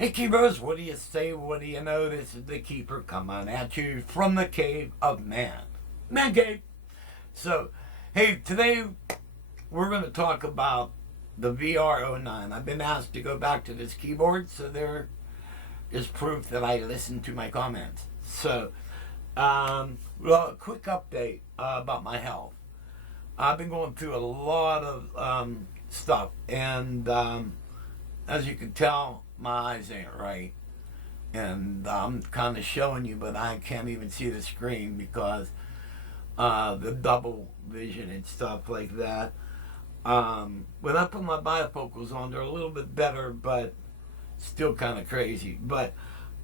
Hey Keepers, what do you say? What do you know? This is the Keeper coming at you from the cave of man. Man cave. So, hey, today we're going to talk about the VR09. I've been asked to go back to this keyboard, so there is proof that I listened to my comments. So, well, a quick update about my health. I've been going through a lot of stuff, and as you can tell, my eyes ain't right. And I'm kind of showing you, but I can't even see the screen because the double vision and stuff like that. When I put my bifocals on, they're a little bit better, but still kind of crazy. But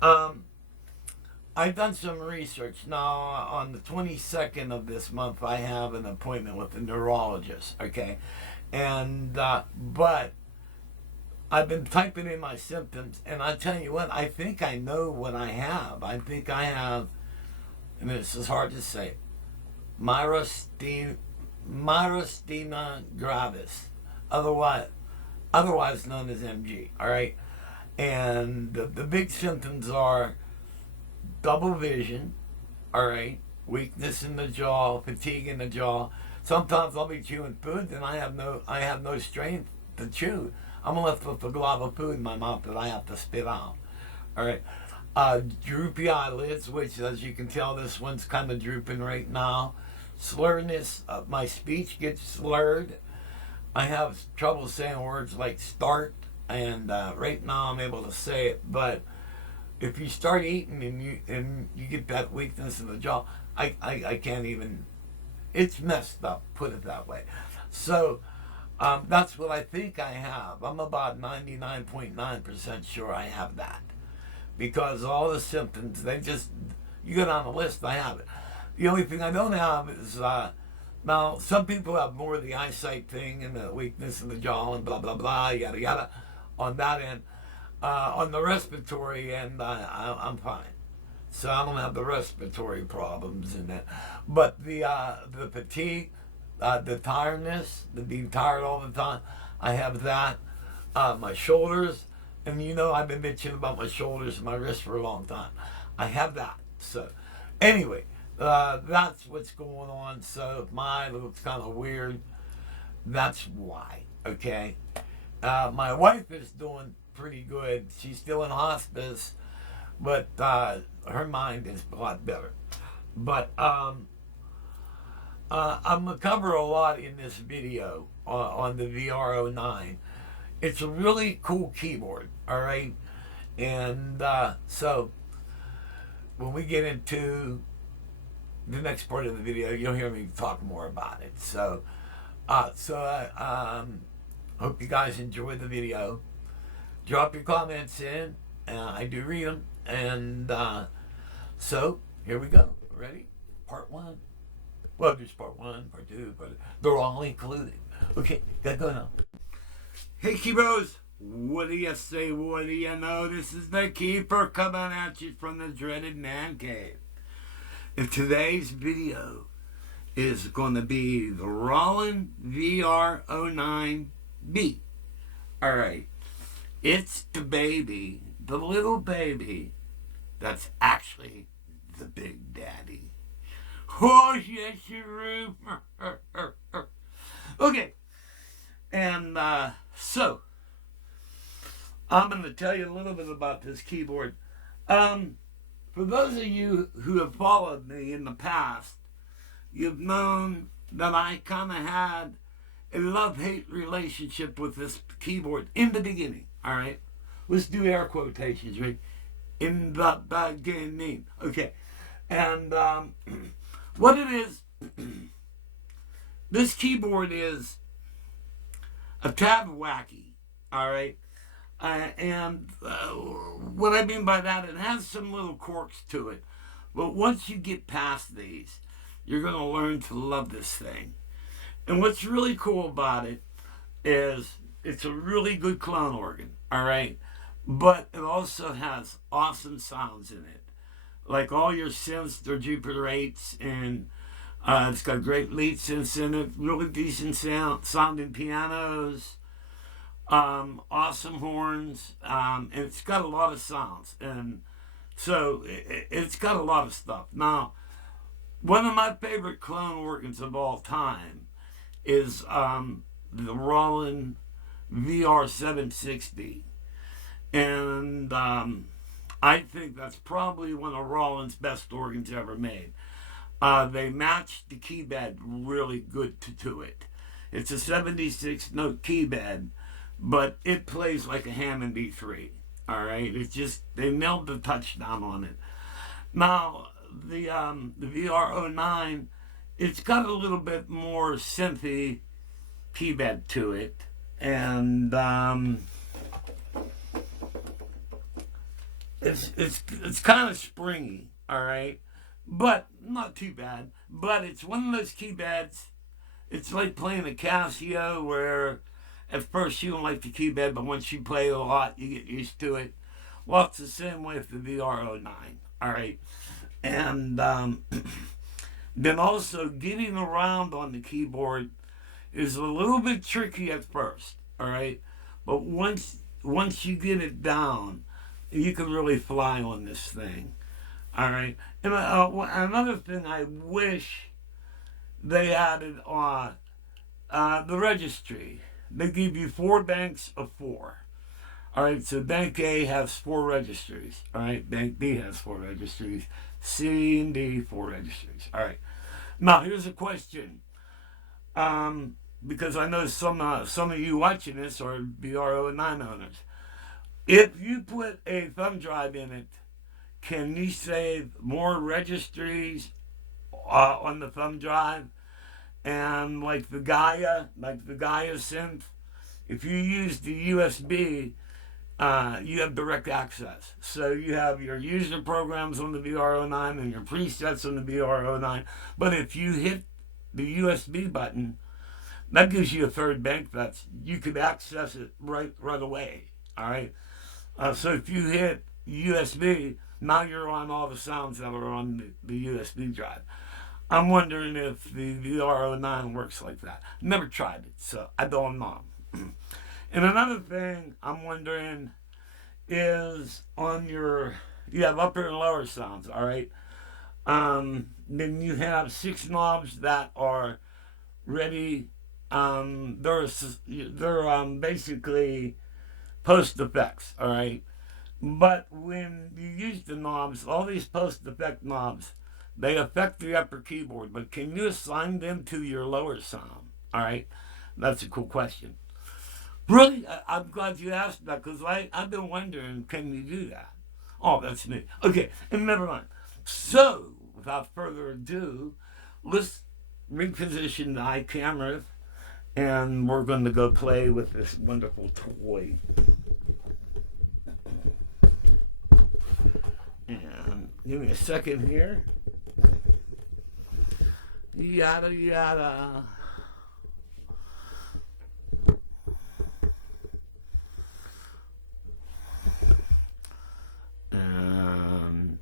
I've done some research. Now, on the 22nd of this month, I have an appointment with a neurologist, okay? And, but I've been typing in my symptoms, and I tell you what, I think I know what I have. I think I have, and this is hard to say, myasthenia gravis, otherwise known as MG, all right? And the big symptoms are double vision, all right, weakness in the jaw, fatigue in the jaw. Sometimes I'll be chewing food and I have no strength to chew. I'm left with a glob of food in my mouth that I have to spit out. All right, droopy eyelids, which, as you can tell, this one's kind of drooping right now. Slurredness, my speech gets slurred. I have trouble saying words like start, and right now I'm able to say it, but if you start eating and you get that weakness in the jaw, I can't even. It's messed up, put it that way. So that's what I think I have. I'm about 99.9% sure I have that, because all the symptoms, you go down the list, I have it. The only thing I don't have is now some people have more of the eyesight thing and the weakness in the jaw and blah blah blah yada yada on that end. On the respiratory end, I'm fine. So I don't have the respiratory problems in that. But the fatigue, the tiredness, the being tired all the time, I have that. My shoulders, and I've been bitching about my shoulders and my wrists for a long time. I have that. So anyway, that's what's going on. So if mine looks kind of weird, that's why. Okay. My wife is doing pretty good. She's still in hospice, but her mind is a lot better. But I'm gonna cover a lot in this video on the VR09. It's a really cool keyboard, all right. And so when we get into the next part of the video, you'll hear me talk more about it. So hope you guys enjoyed the video. Drop your comments in. I do read them. And so here we go. Ready? Part one. Well, there's part one, part two, but they're all included. Okay, gotta go now. Hey, Keepers. What do you say? What do you know? This is the Keeper coming at you from the dreaded man cave. And today's video is going to be the Roland VR09B. All right. It's the baby, the little baby, that's actually the big daddy. Oh, yes, you Okay. And so, I'm going to tell you a little bit about this keyboard. For those of you who have followed me in the past, you've known that I kind of had a love-hate relationship with this keyboard in the beginning. All right, let's do air quotations, right? In the beginning, okay. And what it is, this keyboard is a tad wacky. All right, and what I mean by that, it has some little quirks to it. But once you get past these, you're going to learn to love this thing. And what's really cool about it is it's a really good clone organ, all right? But it also has awesome sounds in it. Like all your synths, they're Jupiter 8s, and it's got great lead synths in it, really decent sounding pianos. awesome horns, and it's got a lot of sounds, and so it's got a lot of stuff. Now, one of my favorite clone organs of all time is the Roland VR760, and I think that's probably one of Roland's best organs ever made. They matched the keypad really good to it. It's a 76 note keypad, but it plays like a Hammond B3. All right, it's just they nailed the touchdown on it. Now the VR09, it's got a little bit more synthy keypad to it, and it's kind of springy. All right, but not too bad. But it's one of those keypads. It's like playing a Casio, where at first you don't like the keypad, but once you play a lot, you get used to it. Well, it's the same way with the VR09. All right, and then also getting around on the keyboard is a little bit tricky at first. All right, but once you get it down, you can really fly on this thing. All right, and another thing I wish they added on the registry. They give you 4 banks of 4. All right, so Bank A has 4 registries. All right, Bank B has 4 registries. C and D, 4 registries. All right. Now, here's a question. Because I know some of you watching this are VR09 owners. If you put a thumb drive in it, can you save more registries on the thumb drive? And like the Gaia synth, if you use the USB, you have direct access. So you have your user programs on the VR09 and your presets on the VR09. But if you hit the USB button, that gives you a third bank that you could access it right away. All right. So if you hit USB, now you're on all the sounds that are on the USB drive. I'm wondering if the VR09 works like that. Never tried it, so I don't know. And another thing I'm wondering is on you have upper and lower sounds, all right? Then you have 6 knobs that are ready. They're basically post effects, all right? But when you use the knobs, all these post effect knobs, they affect the upper keyboard, but can you assign them to your lower sound? All right, that's a cool question. Really, I'm glad you asked that, because I've been wondering, can you do that? Oh, that's neat. Okay, and never mind. So, without further ado, let's reposition the iCamera, and we're going to go play with this wonderful toy. And give me a second here. Yada yada. And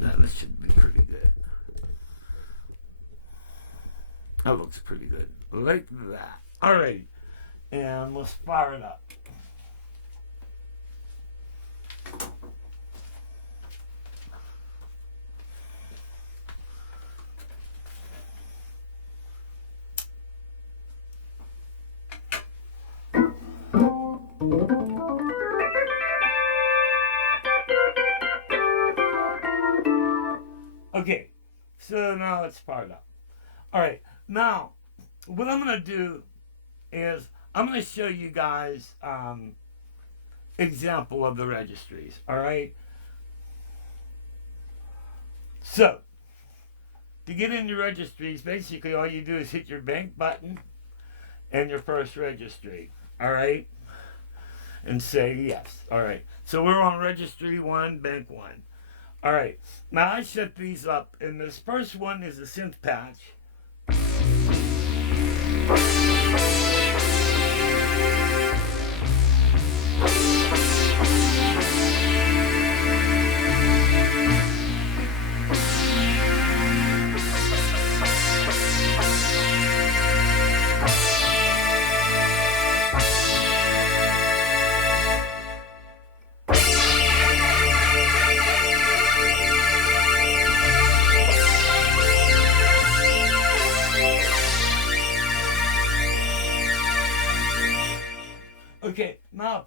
that should be pretty good. That looks pretty good. Like that. Alright. And let's fire it up. Okay, so now it's fired up. All right, now what I'm going to do is I'm going to show you guys example of the registries. All right. So to get into registries, basically all you do is hit your bank button and your first registry. All right, and say yes. All right. So we're on registry 1, bank 1. All right, now I set these up, and this first one is a synth patch.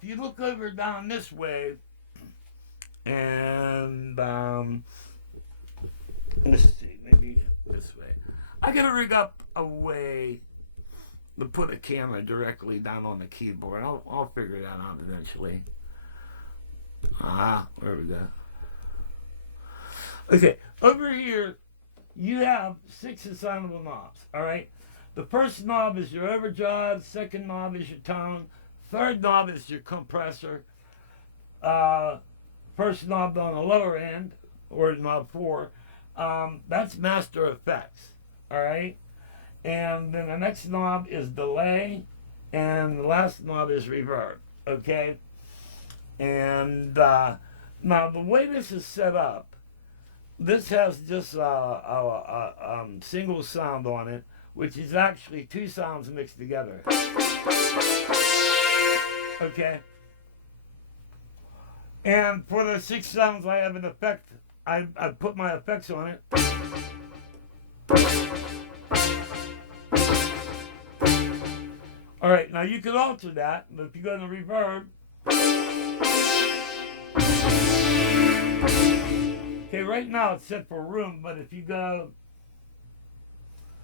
if you look over down this way, and let's see, maybe this way. I gotta rig up a way to put a camera directly down on the keyboard. I'll figure that out eventually. Where we go. Okay, over here you have 6 assignable knobs. All right. The first knob is your overdrive. Second knob is your tone. Third knob is your compressor. First knob on the lower end, or knob 4, that's master effects. All right. And then the next knob is delay, and the last knob is reverb. Okay. And now the way this is set up, this has just a single sound on it, which is actually 2 sounds mixed together. Okay. And for the 6 sounds, I have an effect. I put my effects on it. All right, now you can alter that, but if you go to reverb, okay, right now it's set for room, but if you go,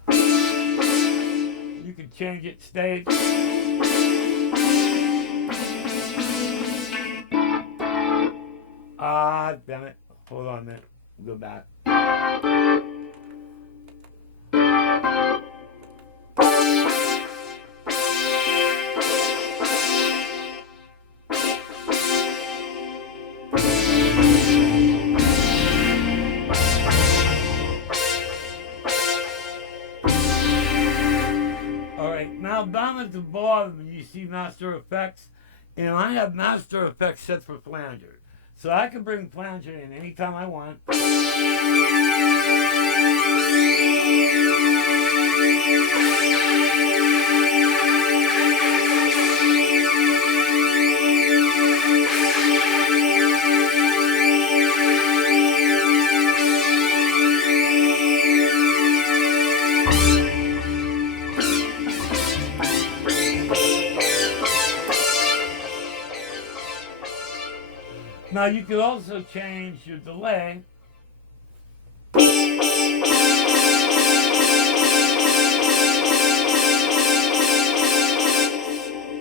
you can change it stage. Damn it. Hold on a minute. We'll go back. Now down at the bottom you see Master Effects, and I have Master Effects set for flanger. So I can bring flanger in anytime I want. Now you can also change your delay.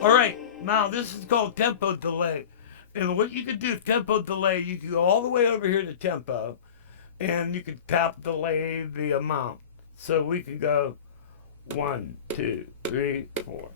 Alright, now this is called tempo delay. And what you can do with tempo delay, you can go all the way over here to tempo, and you can tap delay the amount. So we can go 1, 2, 3, 4.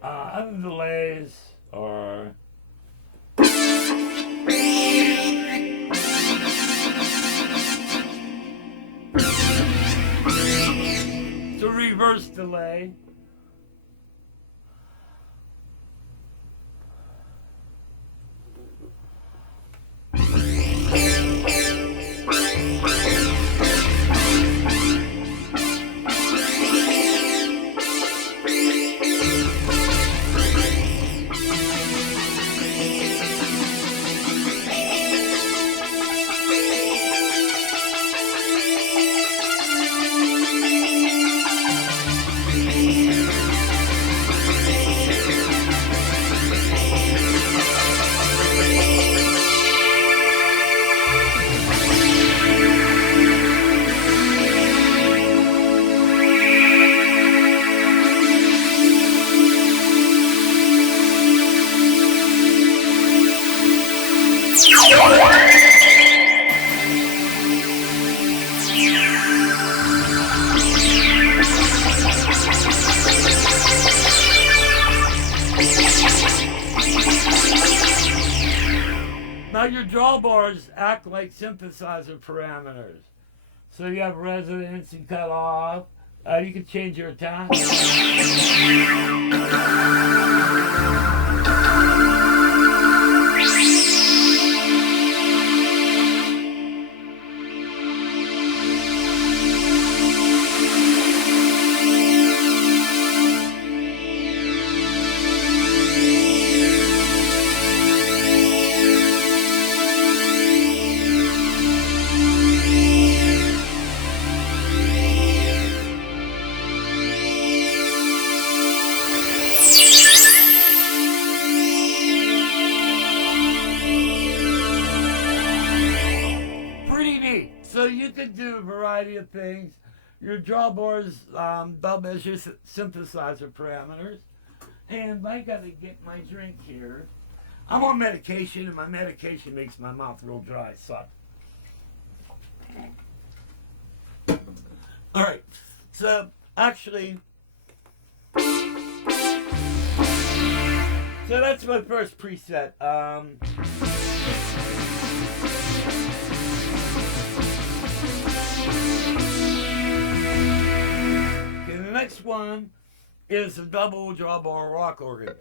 Other delays are the reverse delay. Now your drawbars act like synthesizer parameters. So you have resonance and cut off, You can change your attack. So you could do a variety of things. Your drawbars double as your synthesizer parameters. And I gotta get my drink here. I'm on medication, and my medication makes my mouth real dry. So, all right. So actually, so that's my first preset. The next one is a double drawbar rock organ.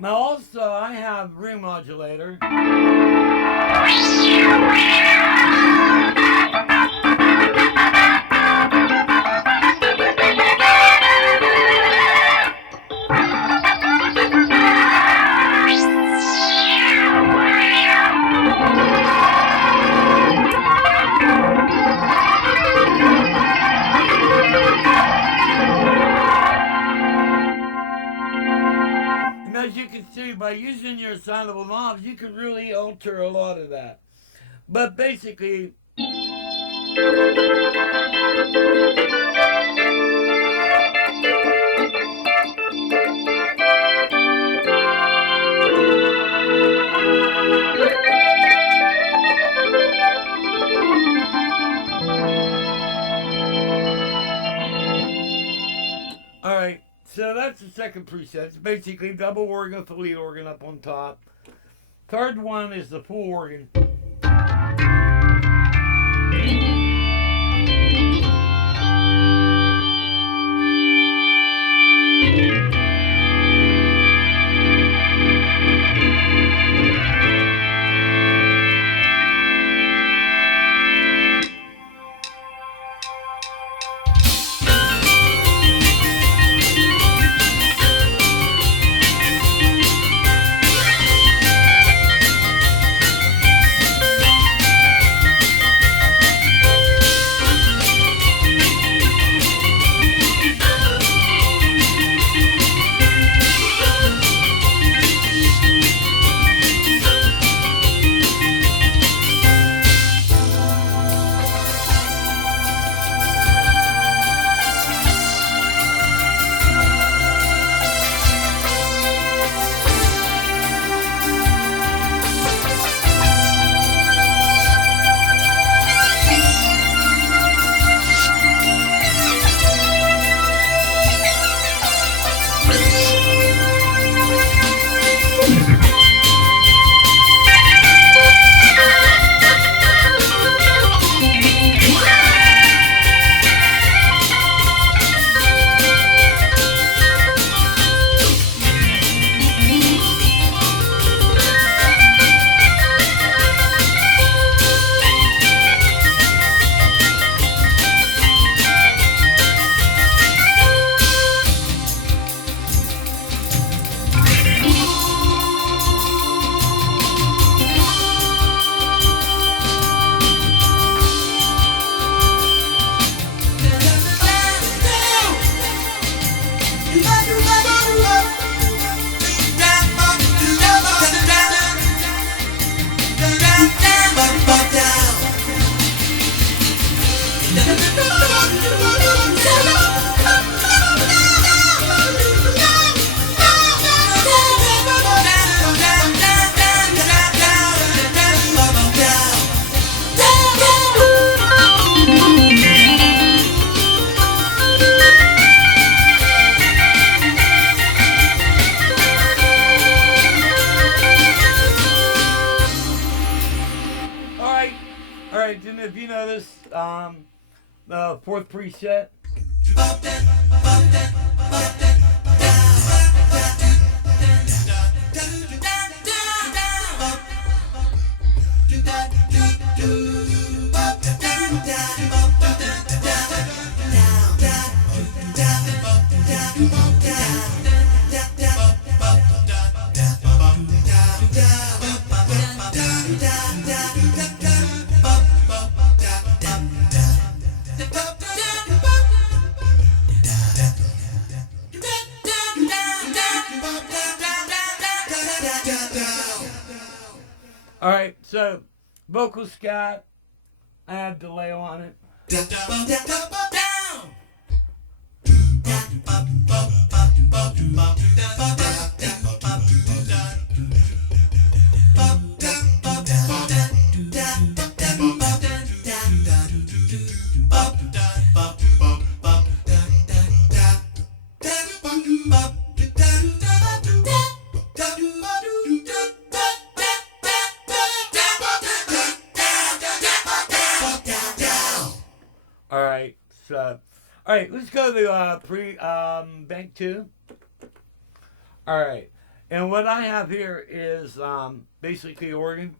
Now also I have ring modulator. As you can see, by using your assignable knobs, you can really alter a lot of that. But basically, all right. So that's the second preset. It's basically double organ with the lead organ up on top. Third one is the full organ. right, and if you notice, the fourth preset. All right, so vocal scat, I have delay on it. All right, so, all right, let's go to bank 2. All right, and what I have here is basically organ.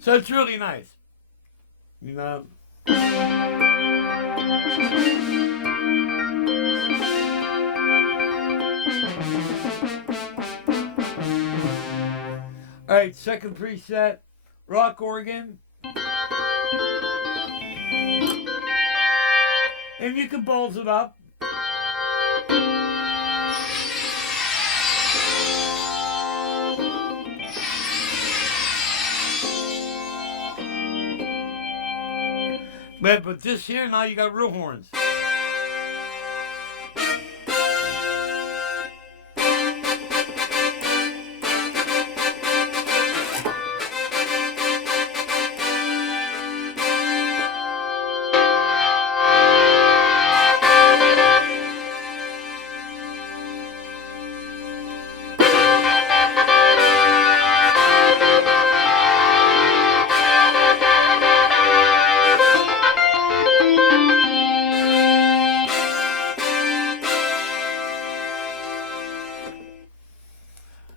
So it's really nice, you know. All right, second preset, rock organ. And you can balls it up. But this here, now you got real horns.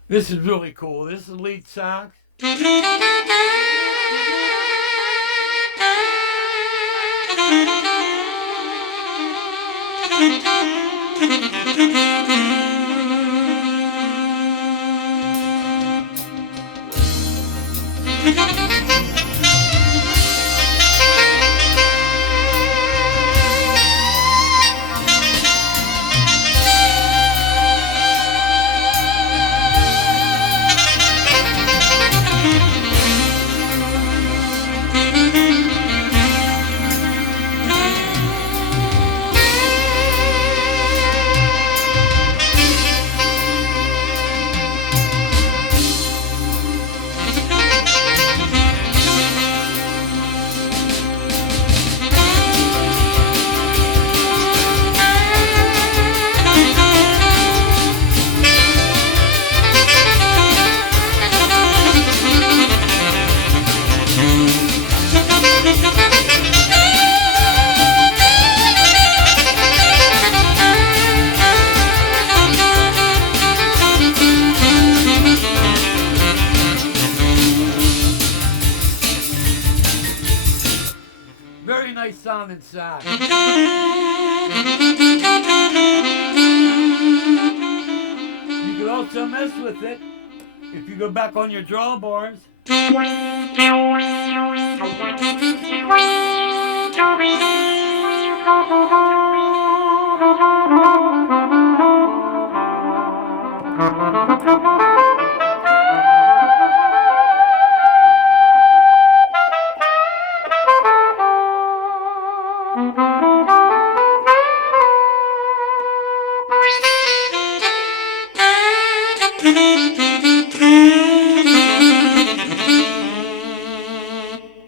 This is really cool. This is lead sax. Very nice sound inside. You can also mess with it if you go back on your drawbars.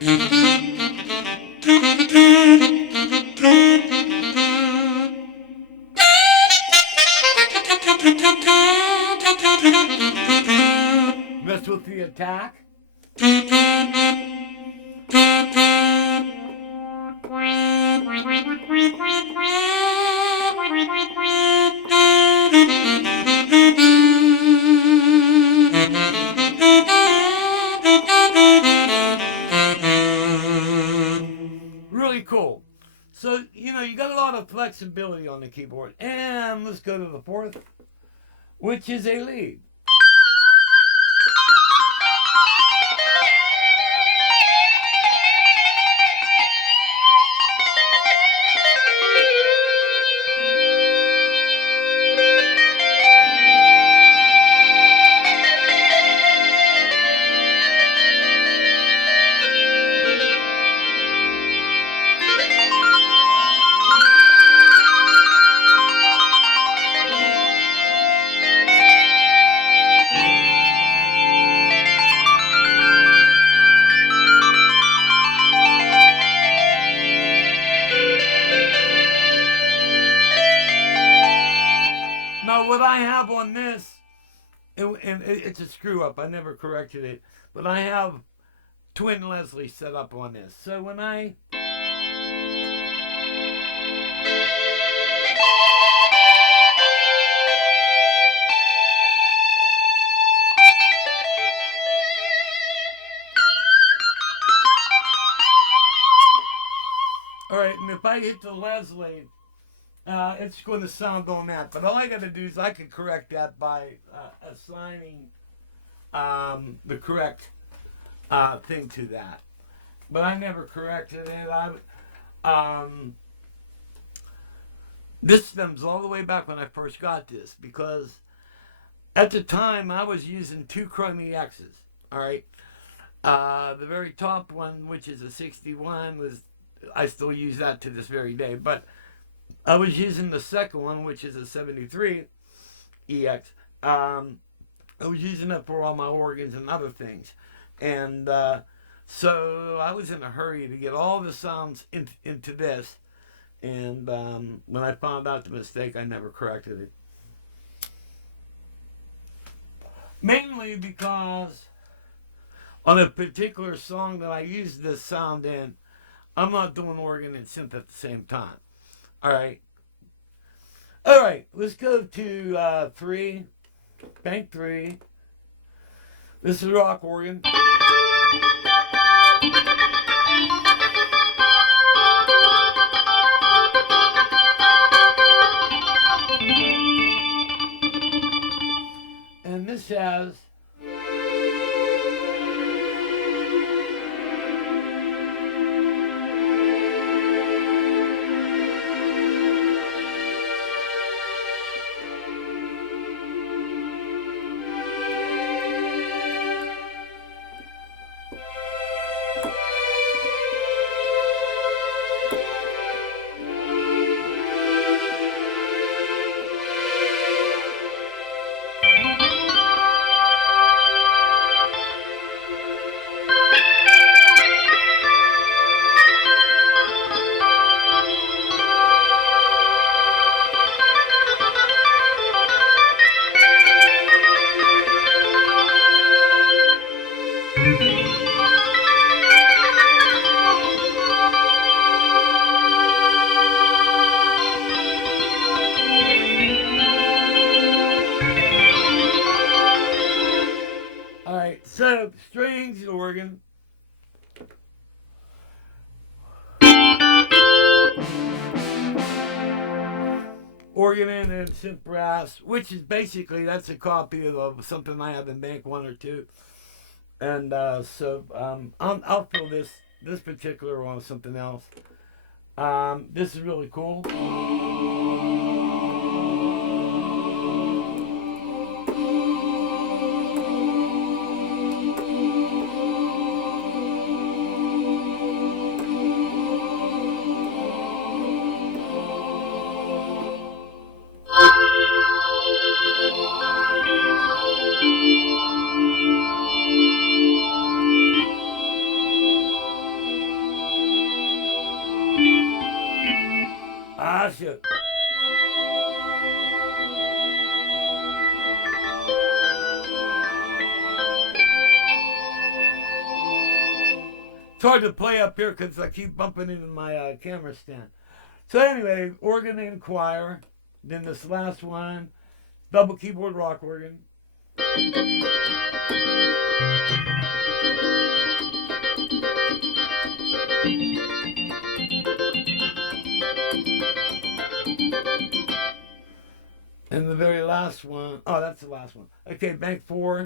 Mess with the attack. Really cool. So, you know, you got a lot of flexibility on the keyboard. And let's go to the fourth, which is a lead. Now, what I have on this, and it's a screw up, I never corrected it, but I have Twin Leslie set up on this. So when I... Alright, and if I hit the Leslie, it's going to sound on that. But all I got to do is I can correct that by assigning the correct thing to that. But I never corrected it. This stems all the way back when I first got this, because at the time I was using two Chrome EXs. Alright. The very top one, which is a 61, I still use that to this very day. But I was using the second one, which is a 73 EX. I was using it for all my organs and other things. And so I was in a hurry to get all the sounds into this. And when I found out the mistake, I never corrected it. Mainly because on a particular song that I used this sound in, I'm not doing organ and synth at the same time. Alright. Alright, let's go to 3. Bank 3. This is rock organ. And this has... Alright, so strings, organ. Organ and synth brass, which is basically, that's a copy of something I have in Bank 1 or 2. And so I'll fill this particular one with something else. This is really cool. lost you. It's hard to play up here because I keep bumping into my camera stand. So anyway, organ and choir. Then this last one, double keyboard rock organ. And the very last one, oh, that's the last one. Okay, bank 4.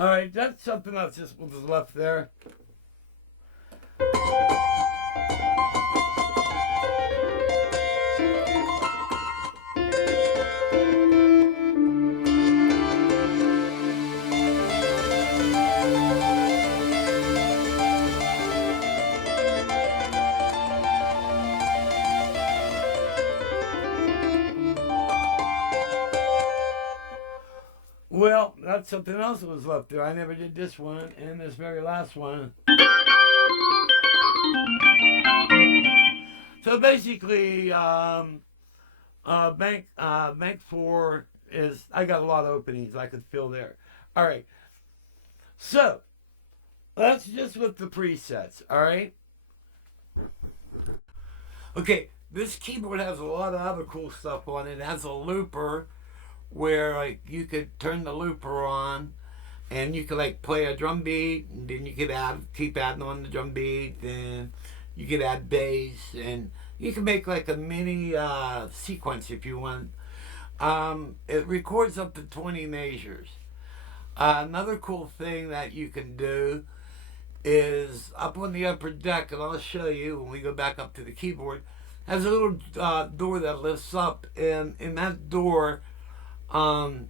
All right, that's something else just was left there. Well, that's something else that was left there. I never did this one, and this very last one. So basically, bank 4 is, I got a lot of openings I could fill there. All right, so that's just with the presets. All right. Okay, this keyboard has a lot of other cool stuff on it. It has a looper where like you could turn the looper on and you could like play a drum beat, and then you could keep adding on the drum beat, and you could add bass, and you can make like a mini sequence if you want. It records up to 20 measures. Another cool thing that you can do is up on the upper deck, and I'll show you when we go back up to the keyboard, has a little door that lifts up, and in that door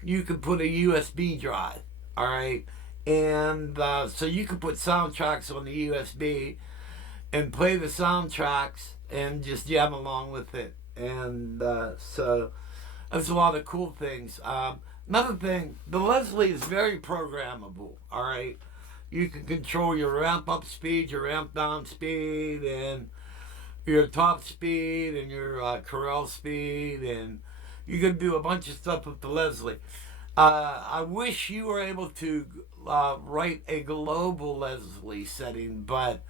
you can put a USB drive, all right? And so you can put soundtracks on the USB and play the soundtracks and just jam along with it. And so there's a lot of cool things. Another thing, the Leslie is very programmable, all right? You can control your ramp up speed, your ramp down speed, and your top speed, and your corral speed, and you can do a bunch of stuff with the Leslie. I wish you were able to write a global Leslie setting, but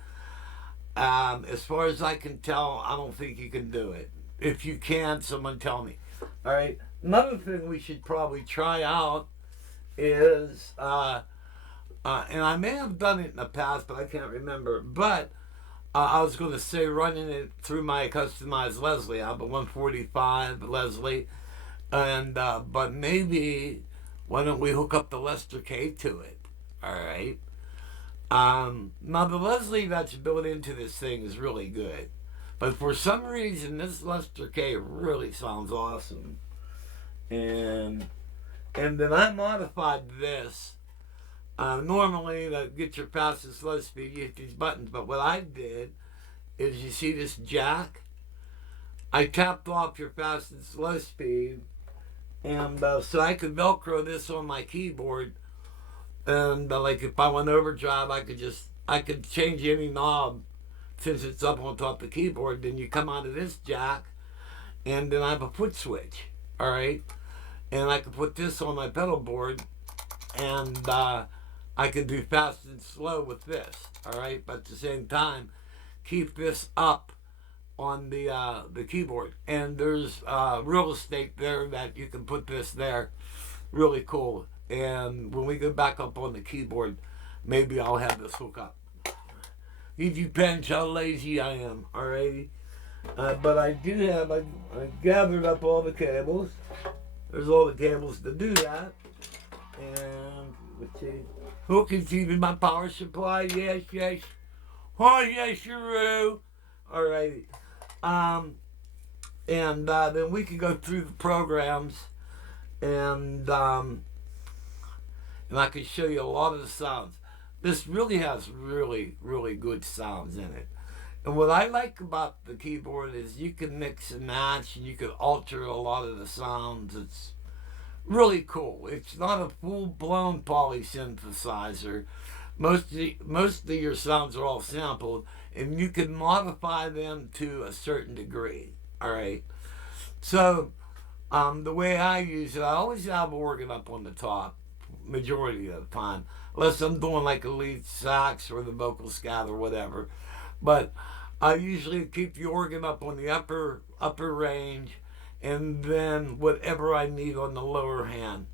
as far as I can tell, I don't think you can do it. If you can, someone tell me. All right. Another thing we should probably try out is, and I may have done it in the past, but I can't remember. But I was going to say running it through my customized Leslie. I have a 145 Leslie. And but maybe why don't we hook up the Lester K to it? All right. Now the Leslie that's built into this thing is really good, but for some reason this Lester K really sounds awesome. And then I modified this. Normally to get your fast and slow speed, you hit these buttons. But what I did is, you see this jack? I tapped off your fast and slow speed. And so I could Velcro this on my keyboard, and like if I went overdrive, I could change any knob since it's up on top of the keyboard. Then you come out of this jack, and then I have a foot switch, all right, and I could put this on my pedal board, and I could do fast and slow with this, all right, but at the same time keep this up on the keyboard. And there's real estate there that you can put this there. Really cool. And when we go back up on the keyboard, maybe I'll have this hook up. It depends how lazy I am, alrighty? But I do have, I gathered up all the cables. There's all the cables to do that. And let's see. Hook is even my power supply. Yes, yes. Oh, yes, you're alrighty. And then we can go through the programs, and I can show you a lot of the sounds. This really has really, really good sounds in it. And what I like about the keyboard is you can mix and match, and you can alter a lot of the sounds. It's really cool. It's not a full-blown polysynthesizer. Most of your sounds are all sampled, and you can modify them to a certain degree. All right. So the way I use it, I always have organ up on the top, majority of the time, unless I'm doing like a lead sax or the vocal scat or whatever. But I usually keep the organ up on the upper range, and then whatever I need on the lower hand,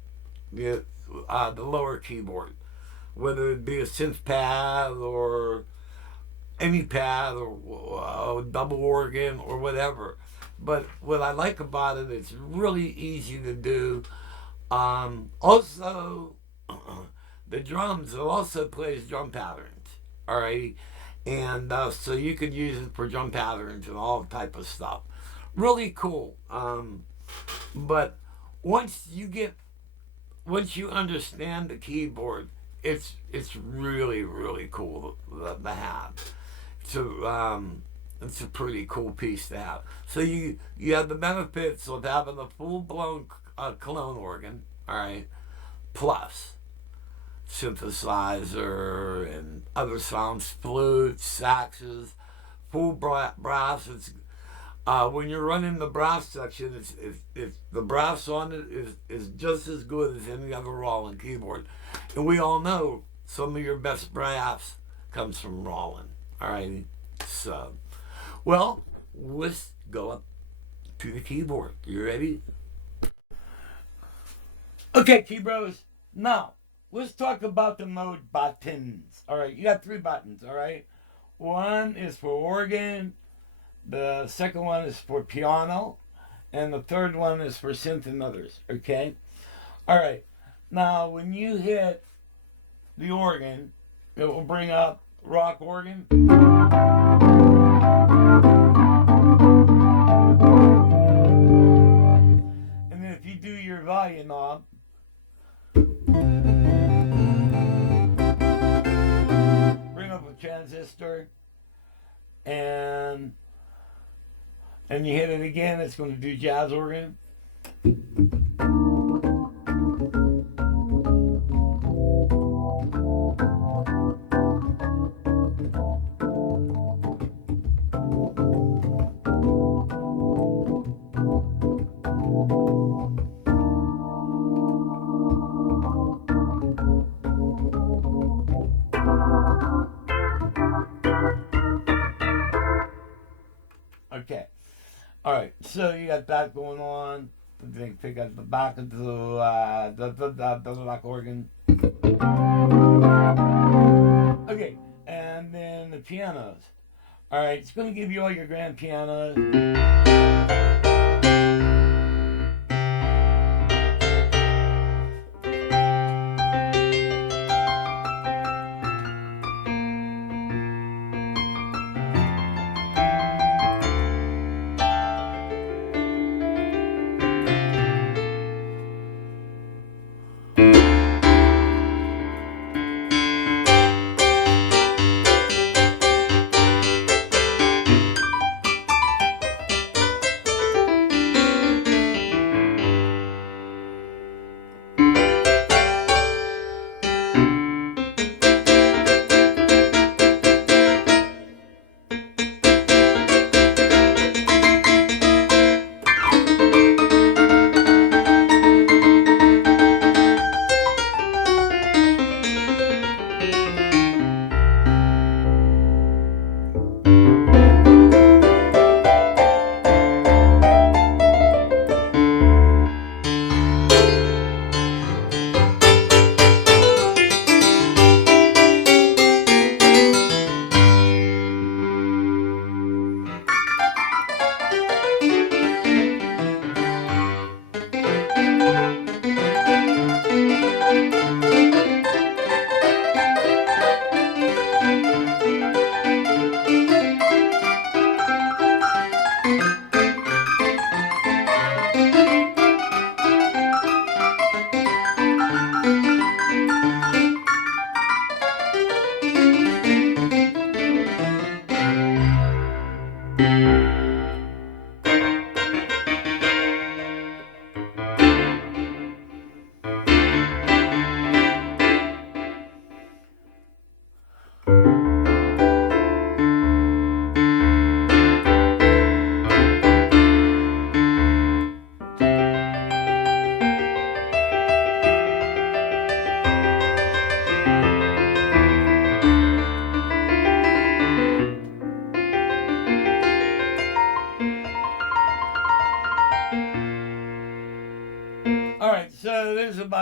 the lower keyboard, whether it be a synth pad or any pad or double organ or whatever. But what I like about it, it's really easy to do. Also, the drums, it also plays drum patterns, alright? And so you could use it for drum patterns and all type of stuff. Really cool. But once you understand the keyboard, it's really, really cool to have. So it's a pretty cool piece to have. So you have the benefits of having a full-blown clone organ, all right, plus synthesizer and other sounds, flutes, saxes, full brass. It's when you're running the brass section, it's the brass on it is just as good as any other Roland keyboard, and we all know some of your best brass comes from Roland. All right, so well, let's go up to the keyboard. You ready? Okay, key bros. Now, let's talk about the mode buttons. All right, you got 3 buttons, all right? One is for organ, the second one is for piano, and the third one is for synth and others, okay? All right, now when you hit the organ, it will bring up rock organ. And then if you do your volume knob, bring up a transistor, and you hit it again, it's going to do jazz organ. Okay. All right. So you got that going on. Then pick up the back of the rock organ. Okay. And then the pianos. All right. It's going to give you all your grand pianos.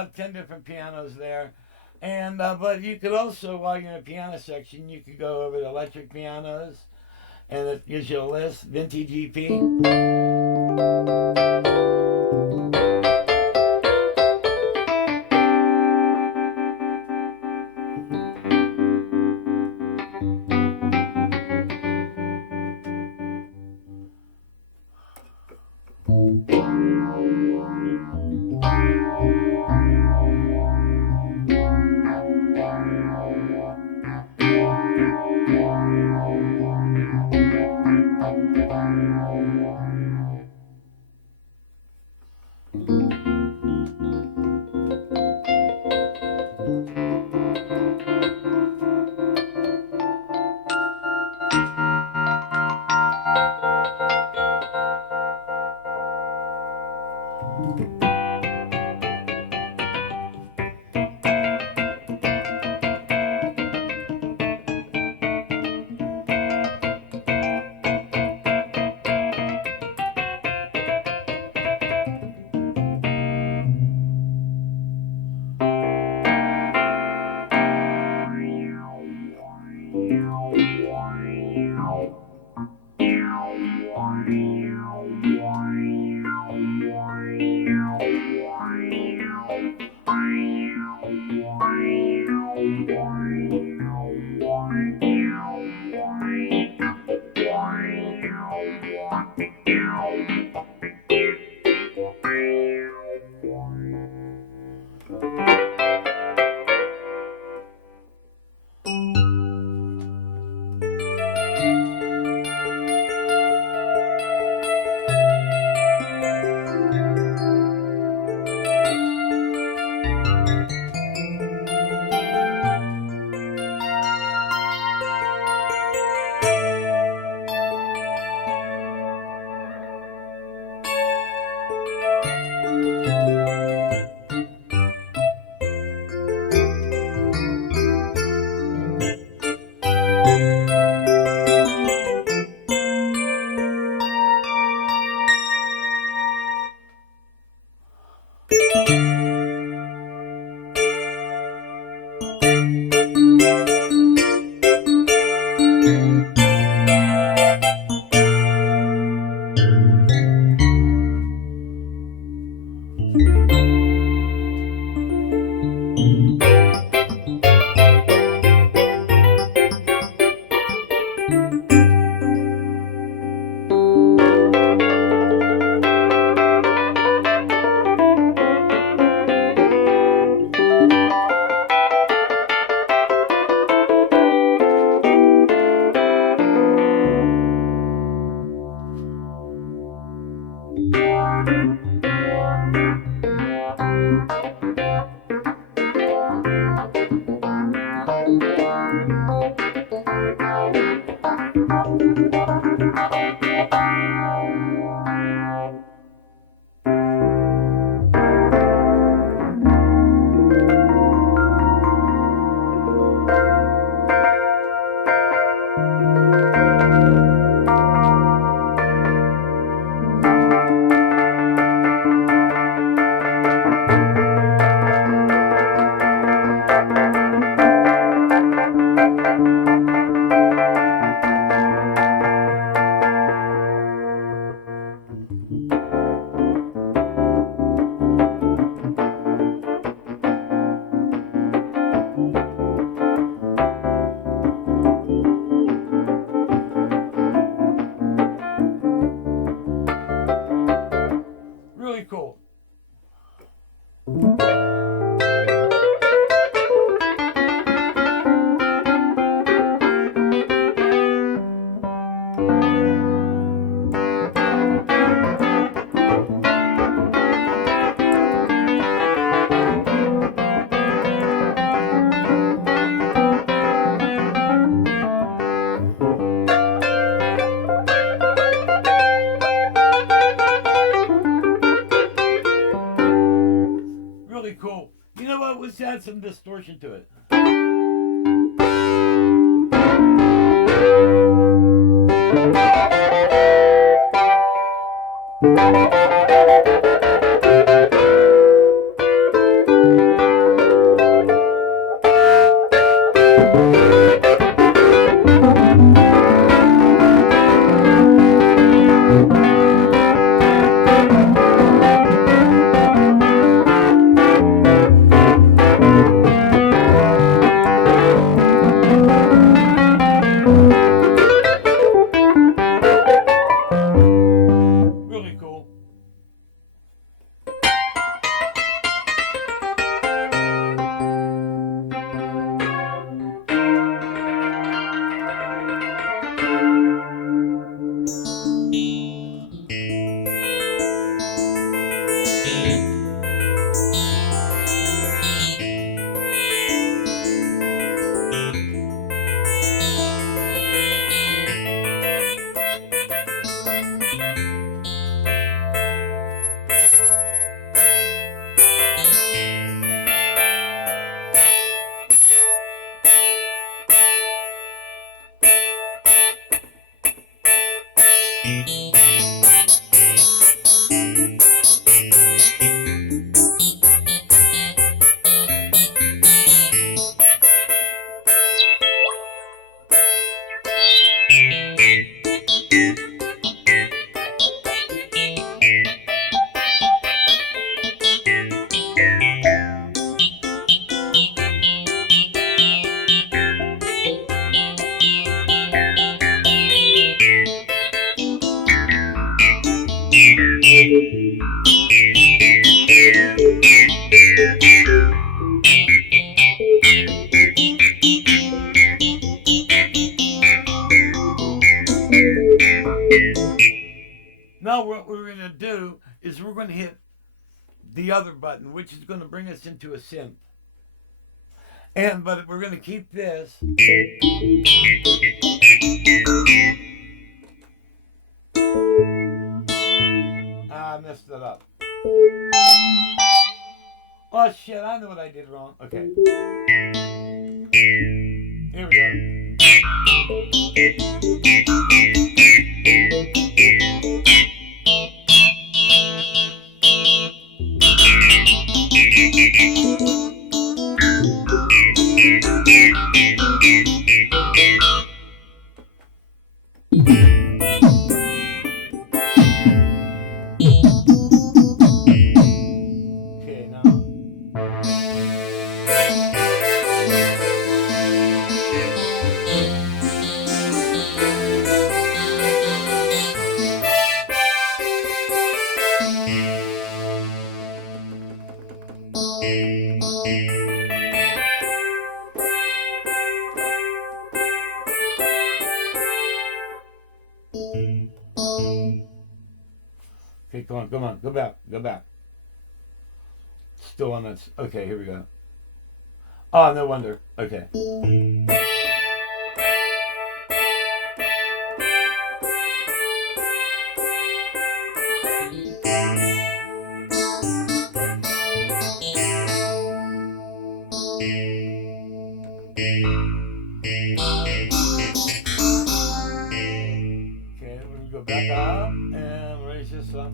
about 10 different pianos there. And but you could also, while you're in the piano section, you could go over to electric pianos, and it gives you a list, vintage EP. Really cool. Really cool. You know what? Let's add some distortion to it. Now what we're going to do is we're going to hit the other button, which is going to bring us into a synth. But we're going to keep this. I messed it up. Oh shit, I know what I did wrong. Okay. Here we go. Okay, now. Okay, come on, go back. Still on that. Okay, here we go. Oh, no wonder. Okay. Okay, we're gonna go back up and raise this up.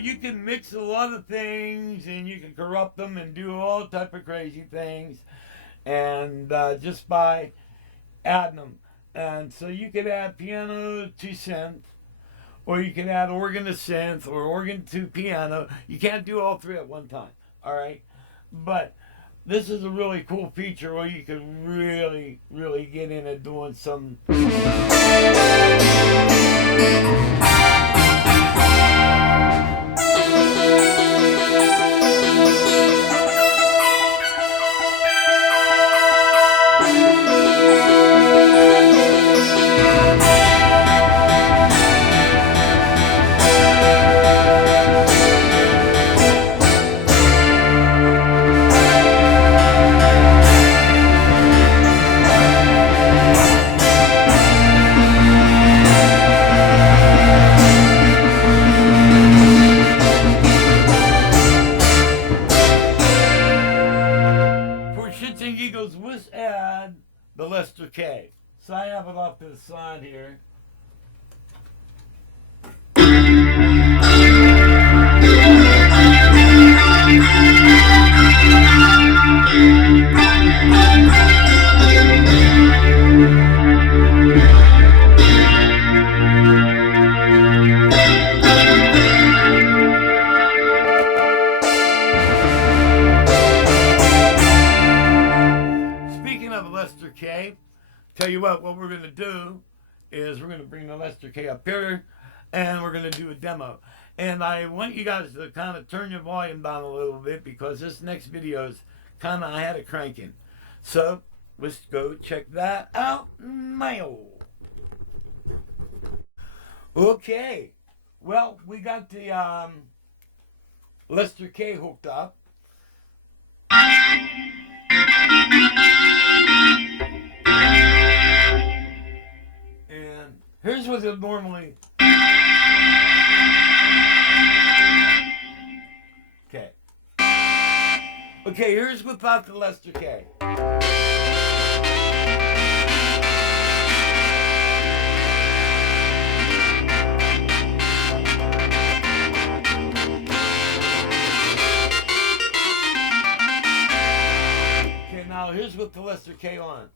You can mix a lot of things and you can corrupt them and do all type of crazy things, and just by adding them. And so you could add piano to synth, or you can add organ to synth, or organ to piano. You can't do all three at one time, all right? But this is a really cool feature where you can really, really get into doing some... Okay, so I have it off to the side here. Speaking of Lester K, tell you what we're going to do is we're going to bring the Lester K up here and we're going to do a demo. And I want you guys to kind of turn your volume down a little bit because this next video is kind of, I had it cranking. So let's go check that out now. Okay, well, we got the Lester K hooked up. And here's what it normally... Okay. Okay, here's without the Lester K. Okay, now here's with the Lester K on.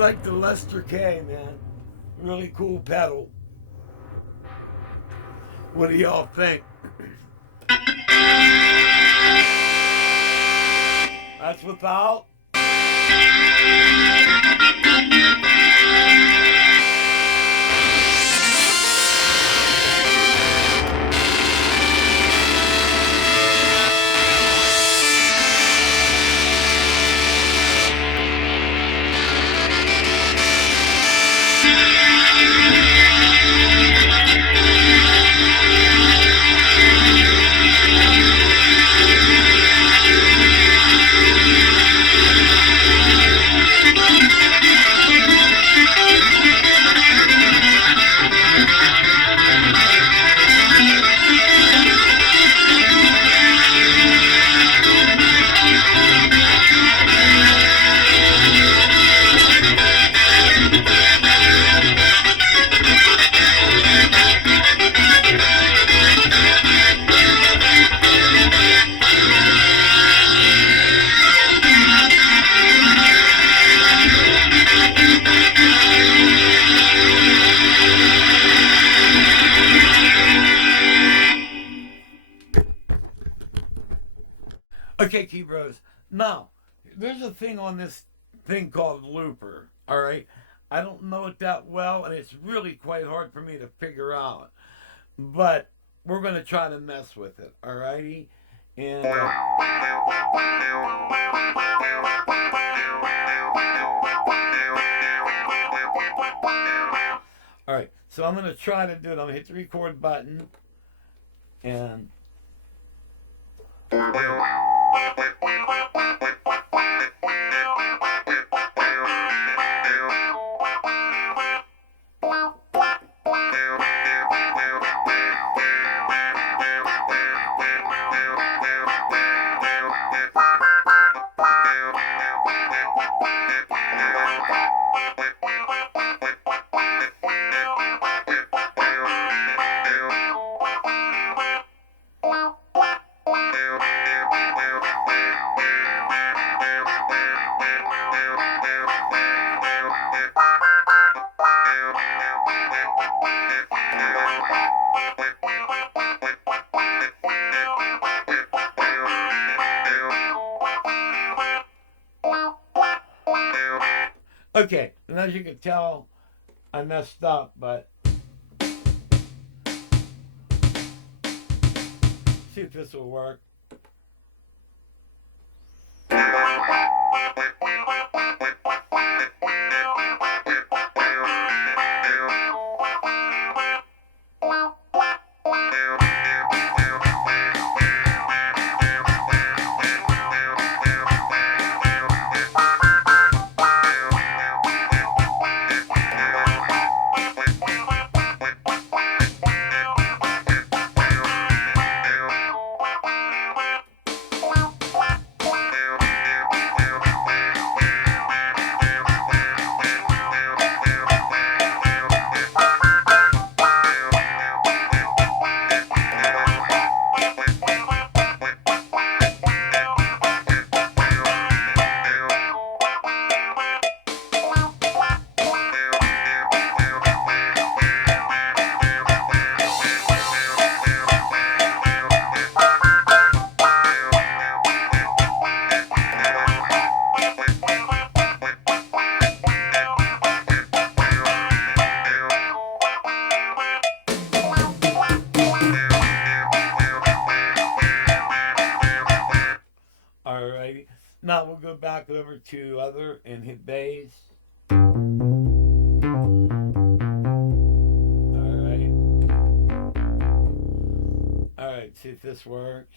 like the Lester K, man. Really cool pedal. What do y'all think? That's without. Okay, Key Bros. Now, there's a thing on this thing called looper, all right? I don't know it that well, and it's really quite hard for me to figure out. But we're going to try to mess with it, all righty? And all right, so I'm going to try to do it. I'm going to hit the record button, and okay, and as you can tell, I messed up, but see if this will work. Alrighty. Now we'll go back over to other and hit bass. Alright. Alright, see if this works.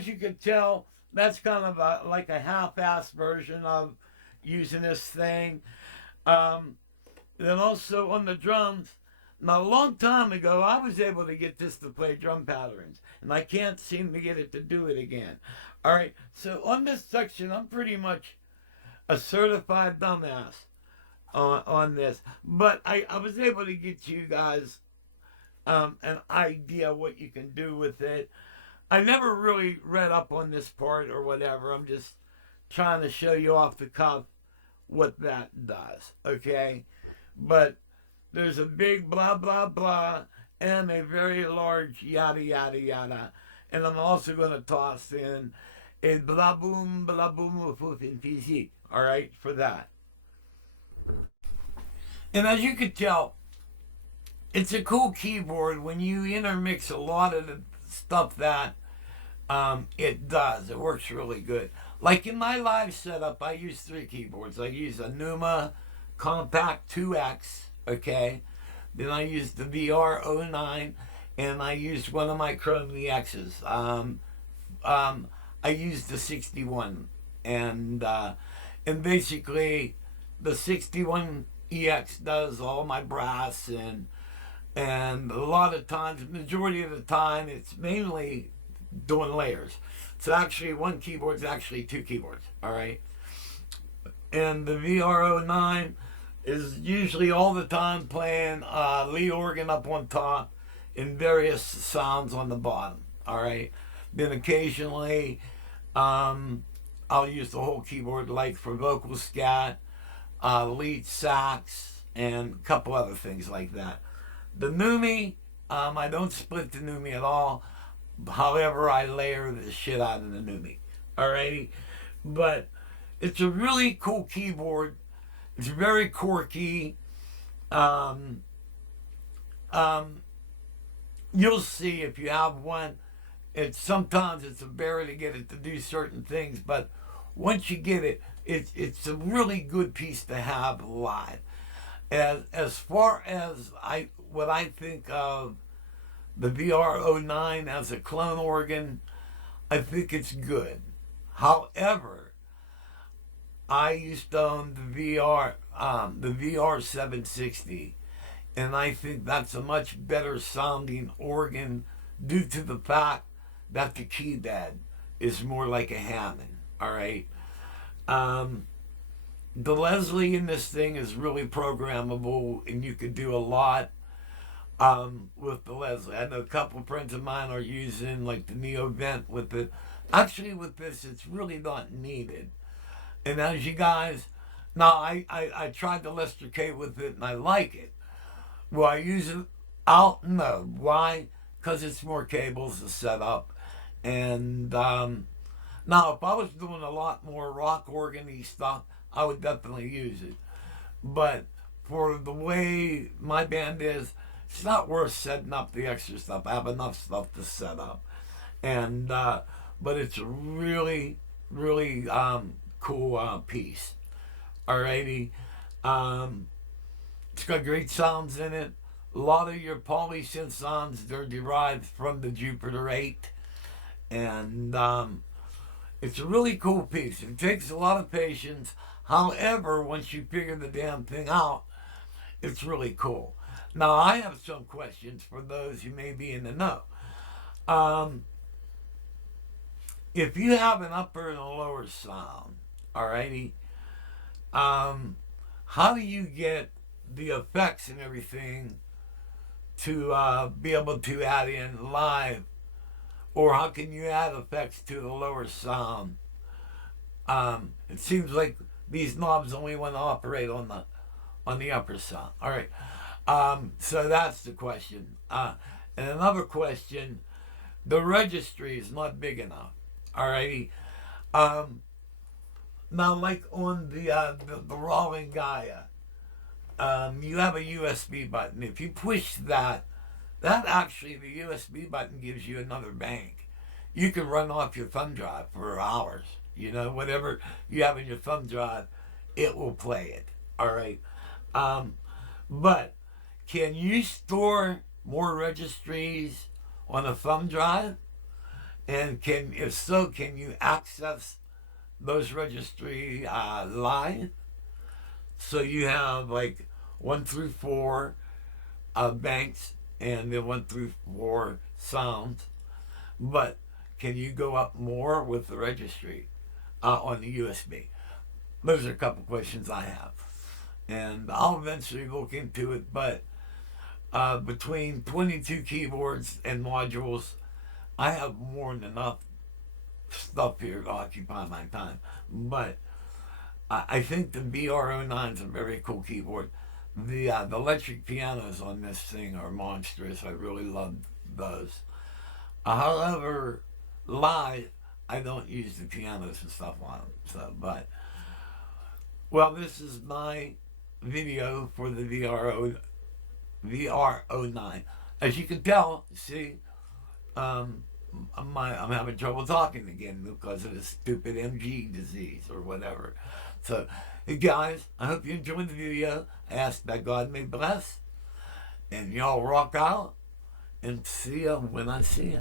as you can tell, that's kind of like a half-assed version of using this thing. Then also on the drums, now a long time ago, I was able to get this to play drum patterns, and I can't seem to get it to do it again. All right, so on this section, I'm pretty much a certified dumbass on this, but I was able to get you guys an idea what you can do with it. I never really read up on this part or whatever. I'm just trying to show you off the cuff what that does, okay? But there's a big blah, blah, blah, and a very large yada, yada, yada. And I'm also going to toss in a blah, boom, in PC, all right, for that. And as you can tell, it's a cool keyboard when you intermix a lot of the stuff that it does. It works really good. Like in my live setup, I use 3 keyboards. I use a Numa Compact 2X, okay? Then I used the VR09, and I used one of my Chrome EXs. I used the 61, and basically the 61 EX does all my brass, and a lot of times, majority of the time, it's mainly doing layers. So actually, one keyboard is actually 2 keyboards, all right? And the VR09 is usually all the time playing lead organ up on top and various sounds on the bottom, all right? Then occasionally, I'll use the whole keyboard, like for vocal scat, lead sax, and a couple other things like that. The Numi, I don't split the Numi at all. However, I layer the shit out of the Numi. Alrighty? But it's a really cool keyboard. It's very quirky. You'll see if you have one. Sometimes it's a bear to get it to do certain things, but once you get it, it's a really good piece to have live. As far as what I think of the VR09 as a clone organ, I think it's good. However, I used to own the VR760, and I think that's a much better sounding organ due to the fact that the key bed is more like a Hammond. All right. The Leslie in this thing is really programmable, and you could do a lot with the Leslie. I know a couple of friends of mine are using like the Neo Vent with it. Actually, with this, it's really not needed. And as you guys, now I tried the Lester K with it, and I like it. Will I use it out? No. Why? Because it's more cables to set up. And now, if I was doing a lot more rock organ-y stuff, I would definitely use it. But for the way my band is, it's not worth setting up the extra stuff. I have enough stuff to set up. And but it's a really, really cool piece. Alrighty. It's got great sounds in it. A lot of your polysynth sounds, they're derived from the Jupiter 8. And it's a really cool piece. It takes a lot of patience. However, once you figure the damn thing out, it's really cool. Now, I have some questions for those who may be in the know. If you have an upper and a lower sound, alrighty, how do you get the effects and everything to be able to add in live? Or how can you add effects to the lower sound? It seems like these knobs only want to operate on the upper sound. All right. So that's the question. And another question: the registry is not big enough. Alrighty. Now, like on the Roland Gaia, you have a USB button. If you push that actually, the USB button gives you another bank. You can run off your thumb drive for hours. You know, whatever you have in your thumb drive, it will play it. All right. But can you store more registries on a thumb drive? And if so, can you access those registry live? So you have like 1 through 4 banks and then 1 through 4 sounds. But can you go up more with the registry on the USB? Those are a couple questions I have. And I'll eventually look into it, but between 22 keyboards and modules, I have more than enough stuff here to occupy my time. But I think the VR09 is a very cool keyboard. The electric pianos on this thing are monstrous. I really love those. However, live, I don't use the pianos and stuff on them. So, but well, this is my video for the VR09. As you can tell, see, I'm having trouble talking again because of this stupid MG disease or whatever. So, hey guys, I hope you enjoyed the video. I ask that God may bless, and y'all rock out, and see ya when I see ya.